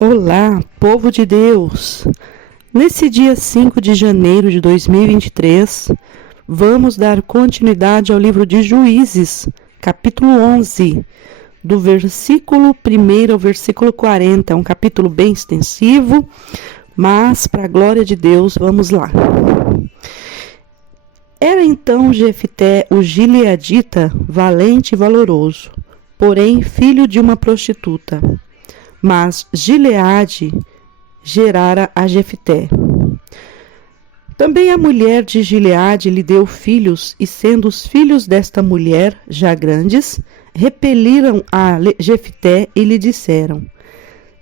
Olá, povo de Deus! Nesse dia 5 de janeiro de 2023, vamos dar continuidade ao livro de Juízes, capítulo 11, do versículo 1 ao versículo 40. É um capítulo bem extensivo, mas, para a glória de Deus, vamos lá. Era então Jefté o gileadita, valente e valoroso, porém filho de uma prostituta. Mas Gileade gerara a Jefté. Também a mulher de Gileade lhe deu filhos, e sendo os filhos desta mulher já grandes, repeliram a Jefté e lhe disseram: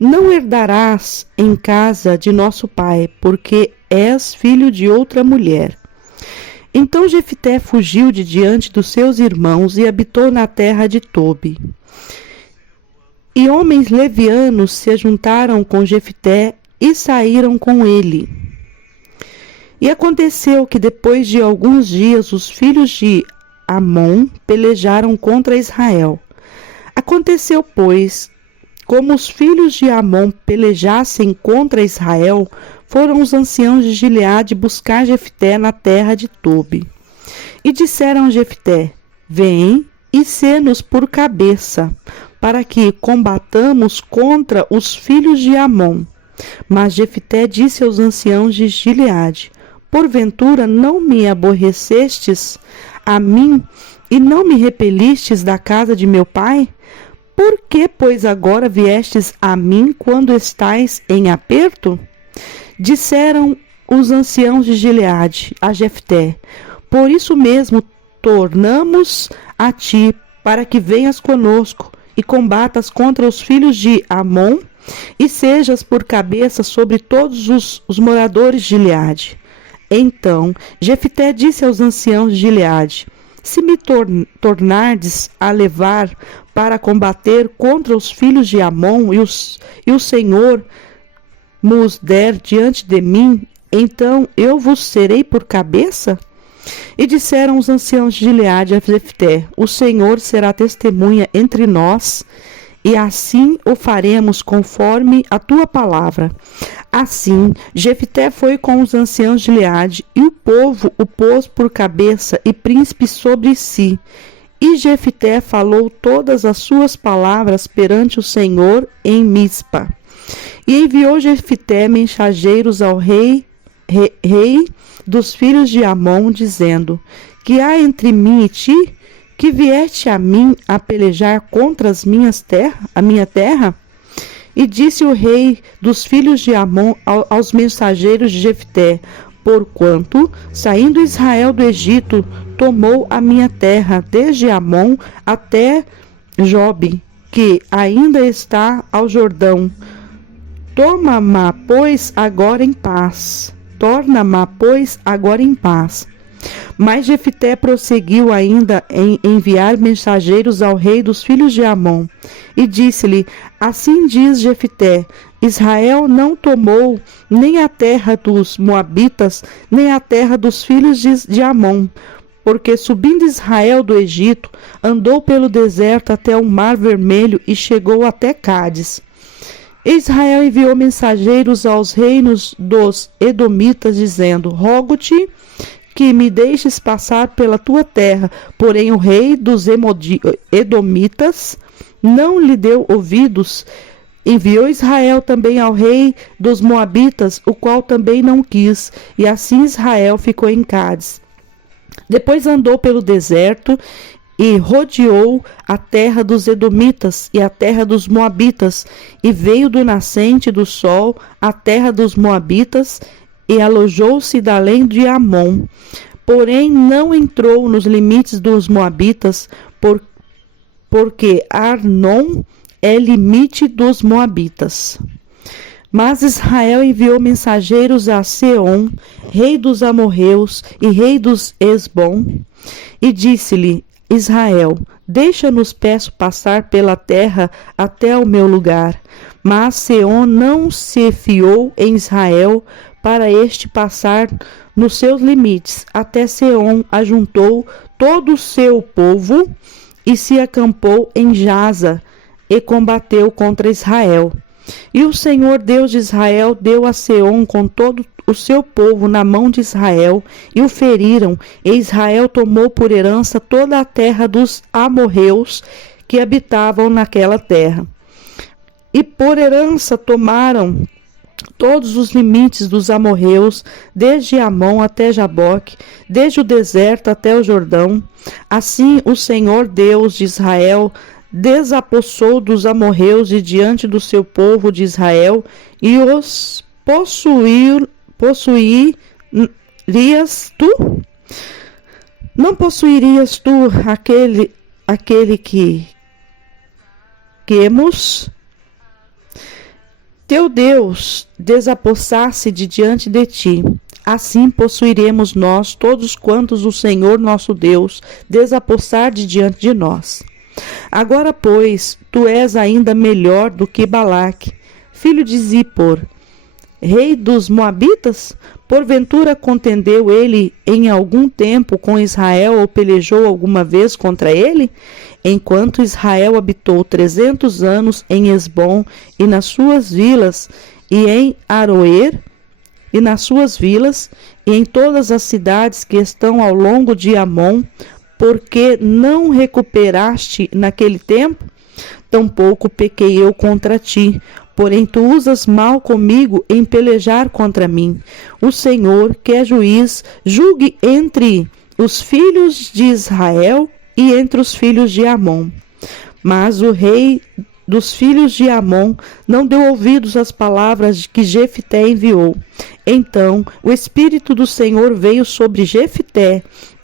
Não herdarás em casa de nosso pai, porque és filho de outra mulher. Então Jefté fugiu de diante dos seus irmãos e habitou na terra de Tobi. E homens levianos se juntaram com Jefté e saíram com ele. E aconteceu que depois de alguns dias os filhos de Amon pelejaram contra Israel. Aconteceu, pois, como os filhos de Amon pelejassem contra Israel, foram os anciãos de Gileade buscar Jefté na terra de Tobi. E disseram a Jefté: Vem e sê-nos por cabeça, para que combatamos contra os filhos de Amon. Mas Jefté disse aos anciãos de Gileade: Porventura não me aborrecestes a mim e não me repelistes da casa de meu pai? Por que, pois, agora viestes a mim quando estais em aperto? Disseram os anciãos de Gileade a Jefté: Por isso mesmo tornamos a ti, para que venhas conosco e combatas contra os filhos de Amon, e sejas por cabeça sobre todos os moradores de Gileade. Então Jefté disse aos anciãos de Gileade: Se me tornardes a levar para combater contra os filhos de Amon, e o Senhor nos der diante de mim, então eu vos serei por cabeça? E disseram os anciãos de Gileade a Jefté: O Senhor será testemunha entre nós, e assim o faremos conforme a tua palavra. Assim, Jefté foi com os anciãos de Gileade, e o povo o pôs por cabeça e príncipe sobre si. E Jefté falou todas as suas palavras perante o Senhor em Mispa. E enviou Jefté mensageiros ao rei dos filhos de Amon, dizendo: Que há entre mim e ti, que vieste a mim a pelejar contra a minha terra? E disse o rei dos filhos de Amon aos mensageiros de Jefté: Porquanto, saindo Israel do Egito, tomou a minha terra, desde Amon até Jobe, que ainda está ao Jordão. Torna-ma, pois, agora em paz. Mas Jefté prosseguiu ainda em enviar mensageiros ao rei dos filhos de Amon, e disse-lhe: Assim diz Jefté: Israel não tomou nem a terra dos Moabitas, nem a terra dos filhos de Amon, porque subindo Israel do Egito, andou pelo deserto até o Mar Vermelho e chegou até Cádiz. Israel enviou mensageiros aos reinos dos Edomitas, dizendo: Rogo-te que me deixes passar pela tua terra. Porém o rei dos Edomitas não lhe deu ouvidos. Enviou Israel também ao rei dos Moabitas, o qual também não quis, e assim Israel ficou em Cádiz. Depois andou pelo deserto e rodeou a terra dos Edomitas e a terra dos Moabitas, e veio do nascente do sol à terra dos Moabitas, e alojou-se da além de Amon. Porém não entrou nos limites dos Moabitas, porque Arnon é limite dos Moabitas. Mas Israel enviou mensageiros a Seom, rei dos amorreus e rei dos Esbom, e disse-lhe: Israel, deixa-nos, peço, passar pela terra até o meu lugar. Mas Seom não se fiou em Israel para este passar nos seus limites. Até Seom ajuntou todo o seu povo e se acampou em Jaza e combateu contra Israel. E o Senhor Deus de Israel deu a Seom com todo o seu povo na mão de Israel, e o feriram, e Israel tomou por herança toda a terra dos amorreus que habitavam naquela terra. E por herança tomaram todos os limites dos amorreus, desde Amon até Jaboque, desde o deserto até o Jordão. Assim o Senhor Deus de Israel desapossou dos amorreus de diante do seu povo de Israel, e os possuirias tu? Não possuirias tu aquele que Quemos, teu Deus, desapossasse de diante de ti? Assim possuiremos nós todos quantos o Senhor nosso Deus desapossar de diante de nós. Agora, pois, tu és ainda melhor do que Balaque, filho de Zippor, rei dos Moabitas? Porventura contendeu ele em algum tempo com Israel ou pelejou alguma vez contra ele? Enquanto Israel habitou 300 anos em Esbom e nas suas vilas, e em Aroer e nas suas vilas, e em todas as cidades que estão ao longo de Amon, porque não recuperaste naquele tempo? Tampouco pequei eu contra ti, porém tu usas mal comigo em pelejar contra mim. O Senhor, que é juiz, julgue entre os filhos de Israel e entre os filhos de Amon. Mas o rei dos filhos de Amon não deu ouvidos às palavras que Jefté enviou. Então o Espírito do Senhor veio sobre Jefté,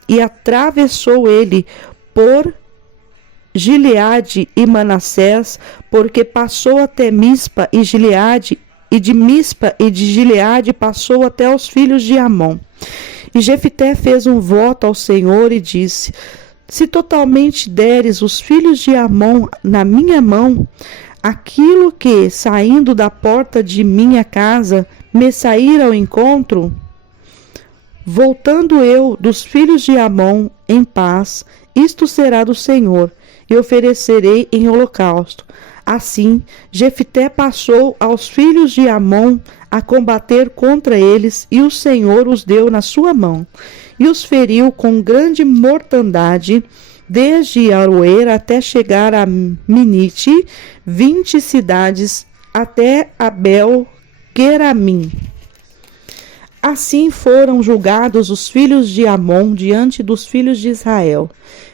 e atravessou ele por Gileade e Manassés, porque passou até Mispa e Gileade, e de Mispa e de Gileade passou até os filhos de Amon. E Jefté fez um voto ao Senhor e disse: se totalmente deres os filhos de Amon na minha mão, aquilo que, saindo da porta de minha casa, me sair ao encontro, voltando eu dos filhos de Amon em paz, isto será do Senhor, e oferecerei em holocausto. Assim, Jefté passou aos filhos de Amon a combater contra eles, e o Senhor os deu na sua mão, e os feriu com grande mortandade, desde Aroer até chegar a Minite, 20 cidades, até Abel-Queramim. Assim foram julgados os filhos de Amon diante dos filhos de Israel.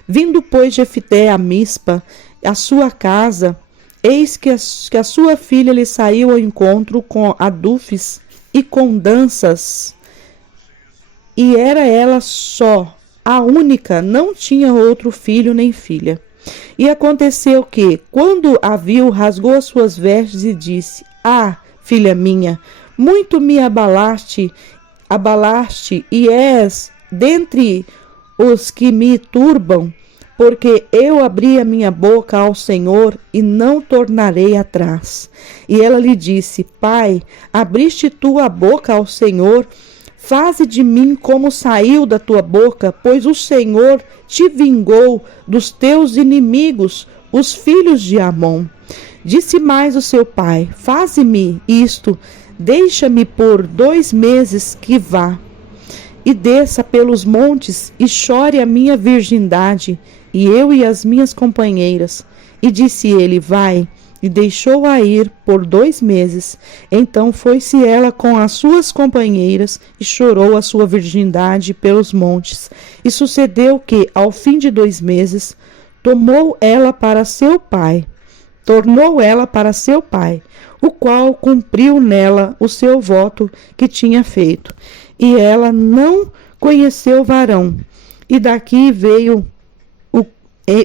Vindo, pois, Jefté a Mispa, a sua casa, eis que a sua filha lhe saiu ao encontro com adufes e com danças. E era ela só, a única, não tinha outro filho nem filha. E aconteceu que, quando a viu, rasgou as suas vestes e disse: ah, filha minha, muito me abalaste, e és dentre os que me turbam, porque eu abri a minha boca ao Senhor e não tornarei atrás. E ela lhe disse: pai, abriste tu a boca ao Senhor, faze de mim como saiu da tua boca, pois o Senhor te vingou dos teus inimigos, os filhos de Amon. Disse mais o seu pai: faze-me isto, deixa-me por 2 meses que vá, e desça pelos montes, e chore a minha virgindade, e eu e as minhas companheiras. E disse ele: vai, e deixou-a ir por 2 meses. Então foi-se ela com as suas companheiras, e chorou a sua virgindade pelos montes. E sucedeu que, ao fim de 2 meses, tornou ela para seu pai, o qual cumpriu nela o seu voto que tinha feito. E ela não conheceu varão. E daqui veio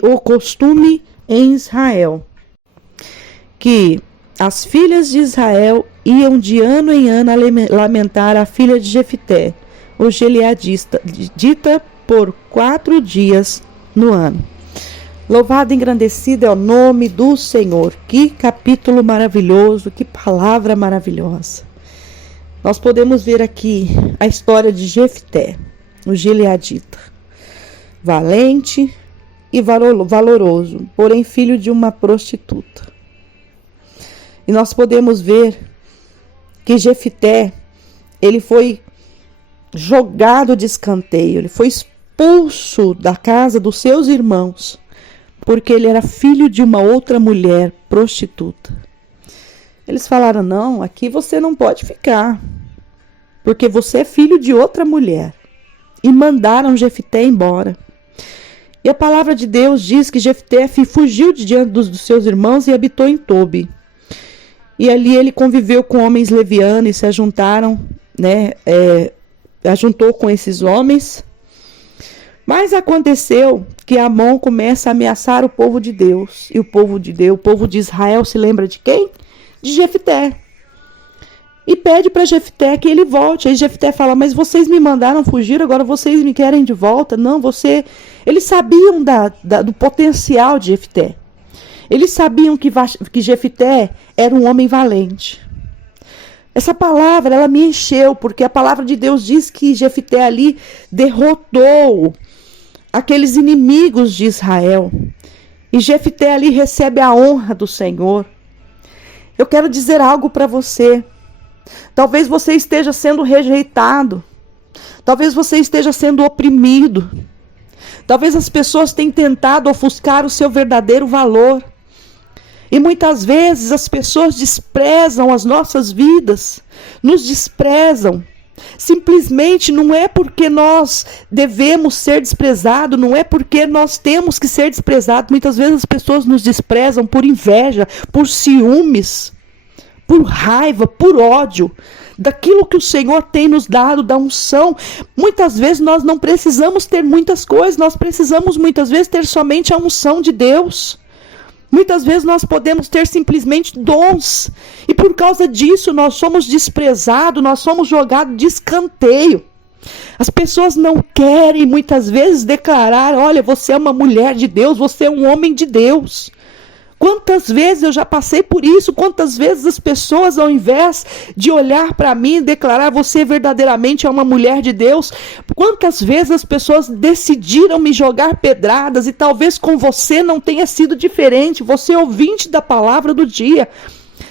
o costume em Israel, que as filhas de Israel iam de ano em ano a lamentar a filha de Jefté, o gileadita, dita por 4 dias no ano. Louvado e engrandecido é o nome do Senhor. Que capítulo maravilhoso, que palavra maravilhosa. Nós podemos ver aqui a história de Jefté, o gileadita, valente e valoroso, porém filho de uma prostituta. E nós podemos ver que Jefté, ele foi jogado de escanteio, ele foi expulso da casa dos seus irmãos, porque ele era filho de uma outra mulher prostituta. Eles falaram: não, aqui você não pode ficar, porque você é filho de outra mulher. E mandaram Jefté embora. E a palavra de Deus diz que Jefté fugiu de diante dos seus irmãos e habitou em Tobi. E ali ele conviveu com homens levianos e se ajuntaram, ajuntou com esses homens. Mas aconteceu que Amon começa a ameaçar o povo de Deus. E o povo de Israel se lembra de quem? De Jefté. E pede para Jefté que ele volte. Aí Jefté fala: mas vocês me mandaram fugir, agora vocês me querem de volta? Não, Eles sabiam do potencial de Jefté. Eles sabiam que Jefté era um homem valente. Essa palavra, ela me encheu, porque a palavra de Deus diz que Jefté ali derrotou aqueles inimigos de Israel. E Jefté ali recebe a honra do Senhor. Eu quero dizer algo para você. Talvez você esteja sendo rejeitado. Talvez você esteja sendo oprimido. Talvez as pessoas tenham tentado ofuscar o seu verdadeiro valor. E muitas vezes as pessoas desprezam as nossas vidas, nos desprezam. Simplesmente não é porque nós devemos ser desprezados, não é porque nós temos que ser desprezados. Muitas vezes as pessoas nos desprezam por inveja, por ciúmes, por raiva, por ódio, daquilo que o Senhor tem nos dado, da unção. Muitas vezes nós não precisamos ter muitas coisas, nós precisamos muitas vezes ter somente a unção de Deus. Muitas vezes nós podemos ter simplesmente dons, e por causa disso nós somos desprezados, nós somos jogados de escanteio. As pessoas não querem muitas vezes declarar: olha, você é uma mulher de Deus, você é um homem de Deus. Quantas vezes eu já passei por isso, quantas vezes as pessoas, ao invés de olhar para mim e declarar: você verdadeiramente é uma mulher de Deus, quantas vezes as pessoas decidiram me jogar pedradas, e talvez com você não tenha sido diferente, você é ouvinte da palavra do dia.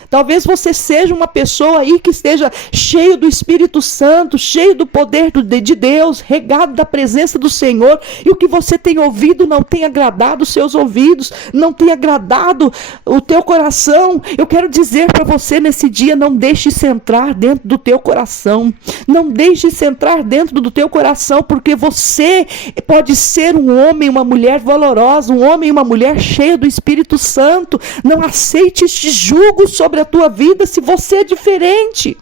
Talvez você seja uma pessoa aí que esteja cheio do Espírito Santo, cheio do poder de Deus, regado da presença do Senhor, e o que você tem ouvido não tem agradado os seus ouvidos, não tem agradado o teu coração. Eu quero dizer para você nesse dia: não deixe isso entrar dentro do teu coração. Não deixe isso entrar dentro do teu coração, porque você pode ser um homem, uma mulher valorosa, um homem e uma mulher cheio do Espírito Santo. Não aceite este jugo sobre a tua vida se você é diferente.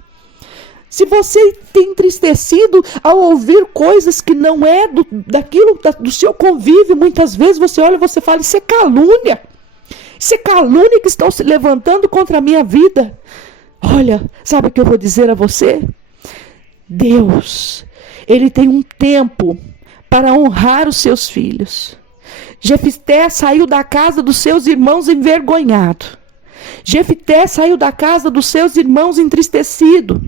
Se você tem entristecido ao ouvir coisas que não é do seu convívio, muitas vezes você olha e você fala: isso é calúnia. Isso é calúnia que estão se levantando contra a minha vida. Olha, sabe o que eu vou dizer a você? Deus, Ele tem um tempo para honrar os seus filhos. Jefté saiu da casa dos seus irmãos envergonhado. Jefté saiu da casa dos seus irmãos entristecido,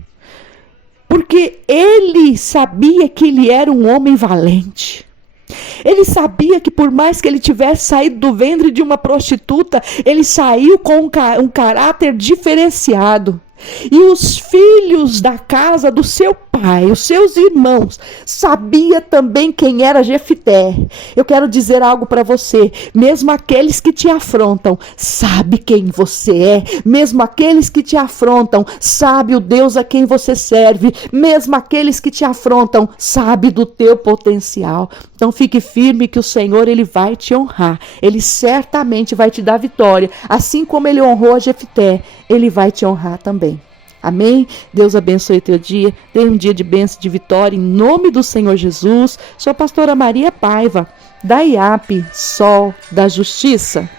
porque ele sabia que ele era um homem valente. Ele sabia que por mais que ele tivesse saído do ventre de uma prostituta, ele saiu com um caráter diferenciado. E os filhos da casa do seu pai, os seus irmãos, sabia também quem era Jefté. Eu quero dizer algo para você: mesmo aqueles que te afrontam, sabe quem você é. Mesmo aqueles que te afrontam, sabe o Deus a quem você serve. Mesmo aqueles que te afrontam, sabe do teu potencial. Então fique firme que o Senhor, Ele vai te honrar. Ele certamente vai te dar vitória. Assim como Ele honrou a Jefté, Ele vai te honrar também. Amém? Deus abençoe teu dia. Tenha um dia de bênção, de vitória, em nome do Senhor Jesus. Sou a pastora Maria Paiva, da IAP Sol da Justiça.